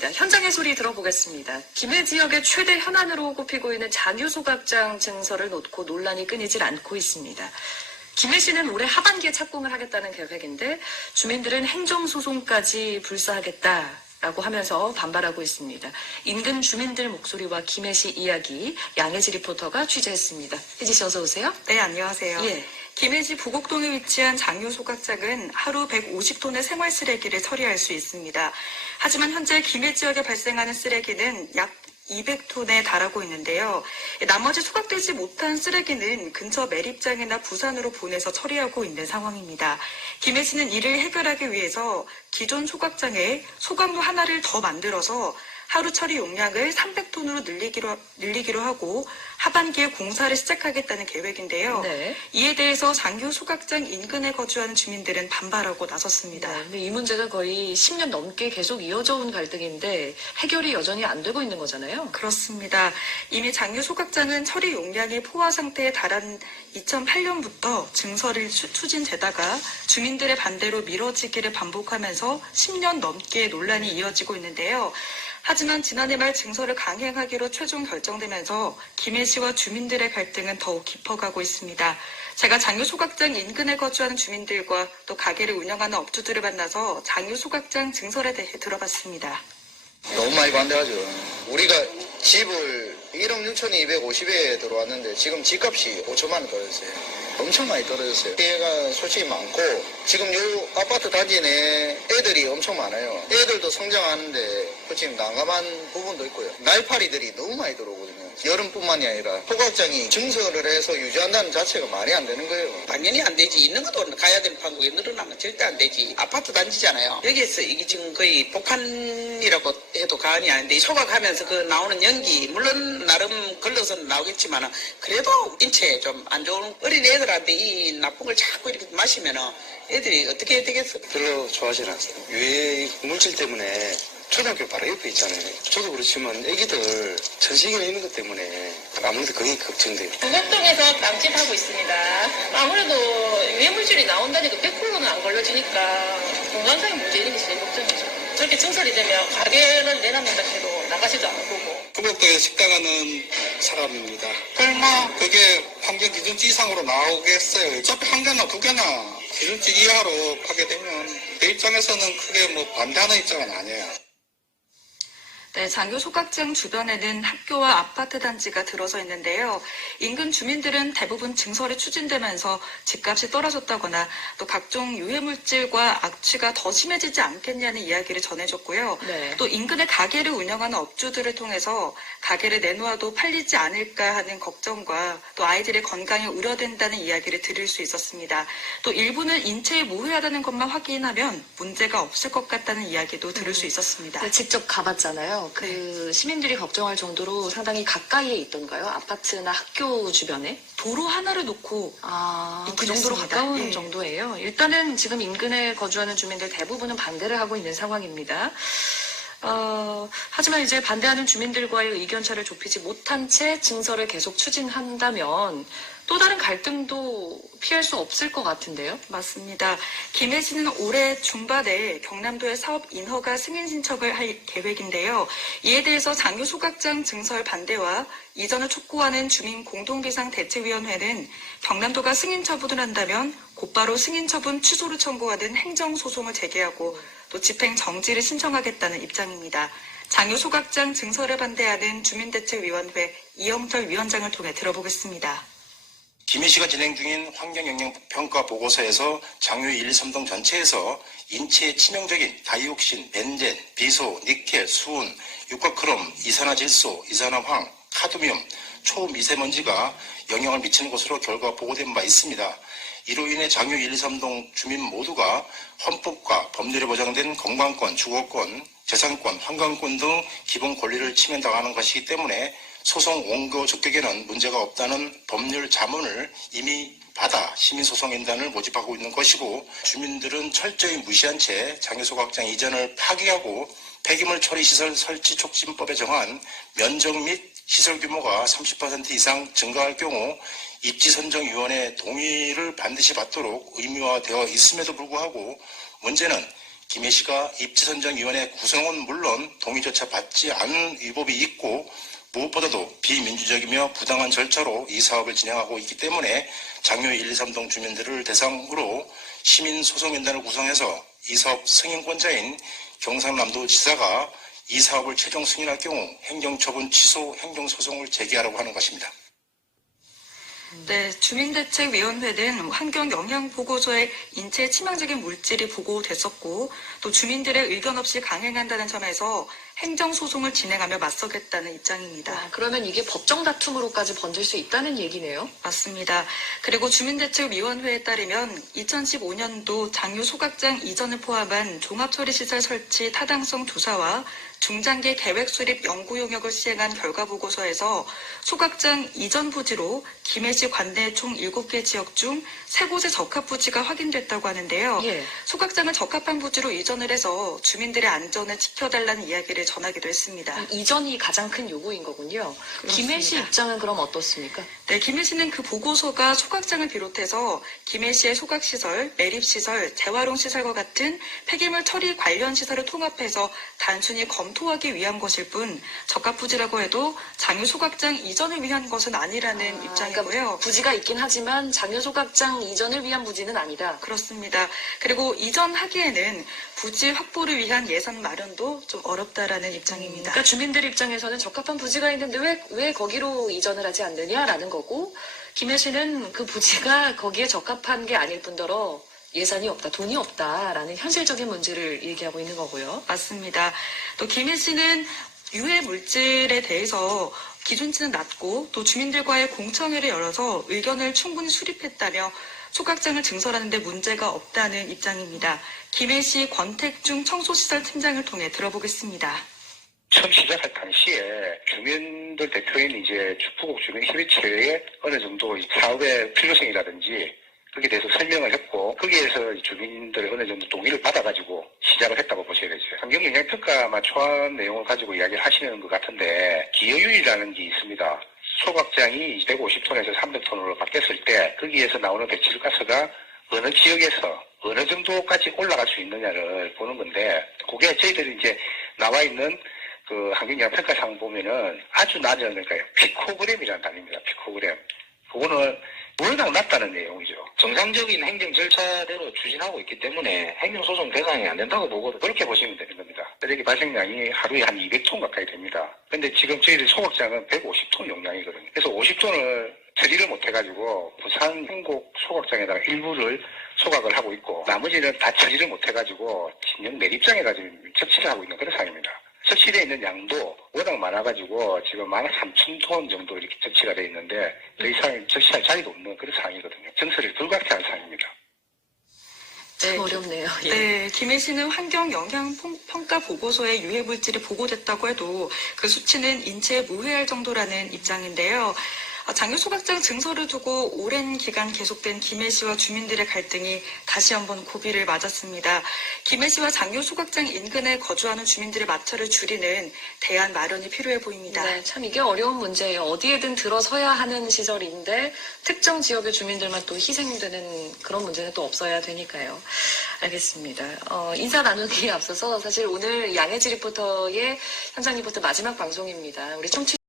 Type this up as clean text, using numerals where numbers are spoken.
있습니다. 현장의 소리 들어보겠습니다. 김해 지역의 최대 현안으로 꼽히고 있는 장유소각장 증설을 놓고 논란이 끊이질 않고 있습니다. 김해시는 올해 하반기에 착공을 하겠다는 계획인데 주민들은 행정소송까지 불사하겠다라고 하면서 반발하고 있습니다. 인근 주민들 목소리와 김해시 이야기 양혜지 리포터가 취재했습니다. 혜지 씨 어서 오세요. 네, 안녕하세요. 예. 김해시 부곡동에 위치한 장유소각장은 하루 150톤의 생활 쓰레기를 처리할 수 있습니다. 하지만 현재 김해 지역에 발생하는 쓰레기는 약 200톤에 달하고 있는데요. 나머지 소각되지 못한 쓰레기는 근처 매립장이나 부산으로 보내서 처리하고 있는 상황입니다. 김해시는 이를 해결하기 위해서 기존 소각장에 소각로 하나를 더 만들어서 하루 처리 용량을 300톤으로 늘리기로 하고 하반기에 공사를 시작하겠다는 계획인데요. 네. 이에 대해서 장유 소각장 인근에 거주하는 주민들은 반발하고 나섰습니다. 네, 근데 이 문제가 거의 10년 넘게 계속 이어져 온 갈등인데 해결이 여전히 안 되고 있는 거잖아요. 그렇습니다. 이미 장유 소각장은 처리 용량이 포화 상태에 달한 2008년부터 증설을 추진되다가 주민들의 반대로 미뤄지기를 반복하면서 10년 넘게 논란이 이어지고 있는데요. 하지만 지난해 말 증설을 강행하기로 최종 결정되면서 김해시와 주민들의 갈등은 더욱 깊어가고 있습니다. 제가 장유소각장 인근에 거주하는 주민들과 또 가게를 운영하는 업주들을 만나서 장유소각장 증설에 대해 들어봤습니다. 너무 많이 반대하죠. 우리가 집을 1억 6,250에 들어왔는데 지금 집값이 5천만 원 떨어졌어요. 엄청 많이 떨어졌어요. 피해가 솔직히 많고 지금 요 아파트 단지 내 애들이 엄청 많아요. 애들도 성장하는데 지금 난감한 부분도 있고요. 날파리들이 너무 많이 들어오거든요. 여름뿐만이 아니라 소각장이 증설을 해서 유지한다는 자체가 말이 안 되는 거예요. 당연히 안 되지. 있는 것도 가야 되는 판국에 늘어나면 절대 안 되지. 아파트 단지잖아요. 여기에서 이게 지금 거의 폭탄이라고 해도 과언이 아닌데 소각하면서 그 나오는 연기 물론 나름 걸러서 나오겠지만 그래도 인체에 좀 안 좋은 어린 애들한테 이 나쁜 걸 자꾸 이렇게 마시면은 애들이 어떻게 해야 되겠어. 별로 좋아하지 않습니다. 유해 물질 때문에 초등학교 바로 옆에 있잖아요. 저도 그렇지만 애기들 천식이나 있는 것 때문에 아무래도 그게 걱정돼요. 부곡동에서 남집하고 있습니다. 아무래도 유해물질이 나온다니까 100%는 안 걸러지니까 건강상의 문제 이런 게 제일 걱정이죠. 저렇게 증설이 되면 가게를 내놨는다 해도 나가지도 않을 거고. 부곡동에서 식당하는 사람입니다. 설마 그게 환경 기준치 이상으로 나오겠어요? 어차피 한 개나 두 개나 기준치 이하로 하게 되면 내 입장에서는 크게 뭐 반대하는 입장은 아니에요. 네, 장유 소각장 주변에는 학교와 아파트 단지가 들어서 있는데요. 인근 주민들은 대부분 증설이 추진되면서 집값이 떨어졌다거나 또 각종 유해물질과 악취가 더 심해지지 않겠냐는 이야기를 전해줬고요. 네. 또 인근의 가게를 운영하는 업주들을 통해서 가게를 내놓아도 팔리지 않을까 하는 걱정과 또 아이들의 건강이 우려된다는 이야기를 들을 수 있었습니다. 또 일부는 인체에 무해하다는 것만 확인하면 문제가 없을 것 같다는 이야기도 들을 수 있었습니다. 네, 직접 가봤잖아요. 그 시민들이 걱정할 정도로 상당히 가까이에 있던가요? 아파트나 학교 주변에? 도로 하나를 놓고 그 정도로 있습니다. 가까운 예. 정도예요. 일단은 지금 인근에 거주하는 주민들 대부분은 반대를 하고 있는 상황입니다. 하지만 이제 반대하는 주민들과의 의견차를 좁히지 못한 채 증설을 계속 추진한다면 또 다른 갈등도 피할 수 없을 것 같은데요. 맞습니다. 김해시는 올해 중반에 경남도의 사업 인허가 승인 신청을 할 계획인데요. 이에 대해서 장유 소각장 증설 반대와 이전을 촉구하는 주민공동비상대책위원회는 경남도가 승인 처분을 한다면 곧바로 승인 처분 취소를 청구하는 행정소송을 제기하고 또 집행 정지를 신청하겠다는 입장입니다. 장유 소각장 증설을 반대하는 주민대책위원회 이영철 위원장을 통해 들어보겠습니다. 김해시가 진행 중인 환경영향평가 보고서에서 장유 1, 2, 3동 전체에서 인체에 치명적인 다이옥신, 벤젠, 비소, 니켈, 수은, 육각크롬, 이산화질소, 이산화황, 카드뮴, 초미세먼지가 영향을 미치는 것으로 결과 보고된 바 있습니다. 이로 인해 장유 1, 2, 3동 주민 모두가 헌법과 법률에 보장된 건강권, 주거권, 재산권, 환경권 등 기본 권리를 침해당하는 것이기 때문에 소송 원고 적격에는 문제가 없다는 법률 자문을 이미 받아 시민소송인단을 모집하고 있는 것이고 주민들은 철저히 무시한 채 장유소각장 이전을 파기하고 폐기물 처리시설 설치 촉진법에 정한 면적 및 시설 규모가 30% 이상 증가할 경우 입지선정위원회 동의를 반드시 받도록 의무화되어 있음에도 불구하고 문제는 김해시가 입지선정위원회 구성은 물론 동의조차 받지 않은 위법이 있고 무엇보다도 비민주적이며 부당한 절차로 이 사업을 진행하고 있기 때문에 장유 1, 2, 3동 주민들을 대상으로 시민소송연단을 구성해서 이 사업 승인권자인 경상남도지사가 이 사업을 최종 승인할 경우 행정처분 취소 행정소송을 제기하라고 하는 것입니다. 네, 주민대책위원회는 환경영향보고서에 인체에 치명적인 물질이 보고됐었고 또 주민들의 의견 없이 강행한다는 점에서 행정소송을 진행하며 맞서겠다는 입장입니다. 그러면 이게 법정 다툼으로까지 번질 수 있다는 얘기네요? 맞습니다. 그리고 주민대책위원회에 따르면 2015년도 장유 소각장 이전을 포함한 종합처리시설 설치 타당성 조사와 중장기 계획 수립 연구 용역을 시행한 결과 보고서에서 소각장 이전 부지로 김해시 관내 총 7개 지역 중 3곳의 적합 부지가 확인됐다고 하는데요. 예. 소각장을 적합한 부지로 이전을 해서 주민들의 안전을 지켜달라는 이야기를 전하기도 했습니다. 이전이 가장 큰 요구인 거군요. 그렇습니다. 김해시 입장은 그럼 어떻습니까? 네, 김해시는 그 보고서가 소각장을 비롯해서 김해시의 소각시설, 매립시설, 재활용시설과 같은 폐기물 처리 관련 시설을 통합해서 단순히 검토하기 위한 것일 뿐 적합부지라고 해도 장유 소각장 이전을 위한 것은 아니라는 입장이고요. 그러니까 부지가 있긴 하지만 장유 소각장 이전을 위한 부지는 아니다. 그렇습니다. 그리고 이전하기에는 부지 확보를 위한 예산 마련도 좀 어렵다라는 입장입니다. 그러니까 주민들 입장에서는 적합한 부지가 있는데 왜 거기로 이전을 하지 않느냐라는 거고, 김해시는 그 부지가 거기에 적합한 게 아닐 뿐더러 예산이 없다, 돈이 없다라는 현실적인 문제를 얘기하고 있는 거고요. 맞습니다. 또 김해시는 유해 물질에 대해서 기준치는 낮고 또 주민들과의 공청회를 열어서 의견을 충분히 수립했다며 소각장을 증설하는 데 문제가 없다는 입장입니다. 김해시 권택중 청소시설 팀장을 통해 들어보겠습니다. 처음 시작할 당시에 주민들 대표인 이제 축구국 주민협의체에 어느 정도 사업의 필요성이라든지 거기에 대해서 설명을 했고 거기에서 주민들의 어느 정도 동의를 받아가지고 시작을 했다고 보셔야 되죠. 환경영향평가만 초안 내용을 가지고 이야기를 하시는 것 같은데 기여율이라는 게 있습니다. 소각장이 150톤에서 300톤으로 바뀌었을 때 거기에서 나오는 배출가스가 어느 지역에서 어느 정도까지 올라갈 수 있느냐를 보는 건데 그게 저희들이 이제 나와 있는 그 환경영향평가상 보면은 아주 낮은 그러니까 피코그램이라는 단위입니다. 피코그램. 그거는 워낙 낮다는 내용이죠. 정상적인 행정 절차대로 추진하고 있기 때문에 행정소송 대상이 안 된다고 보고 그렇게 보시면 되는 겁니다. 쓰레기 발생량이 하루에 한 200톤 가까이 됩니다. 근데 지금 저희들 소각장은 150톤 용량이거든요. 그래서 50톤을 처리를 못해가지고 부산 행곡 소각장에다가 일부를 소각을 하고 있고 나머지는 다 처리를 못해가지고 진영 내립장에다 지금 적치를 하고 있는 그런 상황입니다. 적치되어 있는 양도 워낙 많아가지고 지금 13,000톤 정도 이렇게 적치가 되어 있는데 더 이상 적치할 자리도 없는 그런 상황이거든요. 증설이 불가피한 상황입니다. 참 어렵네요. 예. 네, 김해시는 환경영향평가 보고서에 유해 물질이 보고됐다고 해도 그 수치는 인체에 무해할 정도라는 입장인데요. 장유 소각장 증설을 두고 오랜 기간 계속된 김해시와 주민들의 갈등이 다시 한번 고비를 맞았습니다. 김해시와 장유 소각장 인근에 거주하는 주민들의 마찰을 줄이는 대안 마련이 필요해 보입니다. 네, 참 이게 어려운 문제예요. 어디에든 들어서야 하는 시설인데 특정 지역의 주민들만 또 희생되는 그런 문제는 또 없어야 되니까요. 알겠습니다. 인사 나누기에 앞서서 사실 오늘 양혜지 리포터의 현장 리포터 마지막 방송입니다. 우리 청취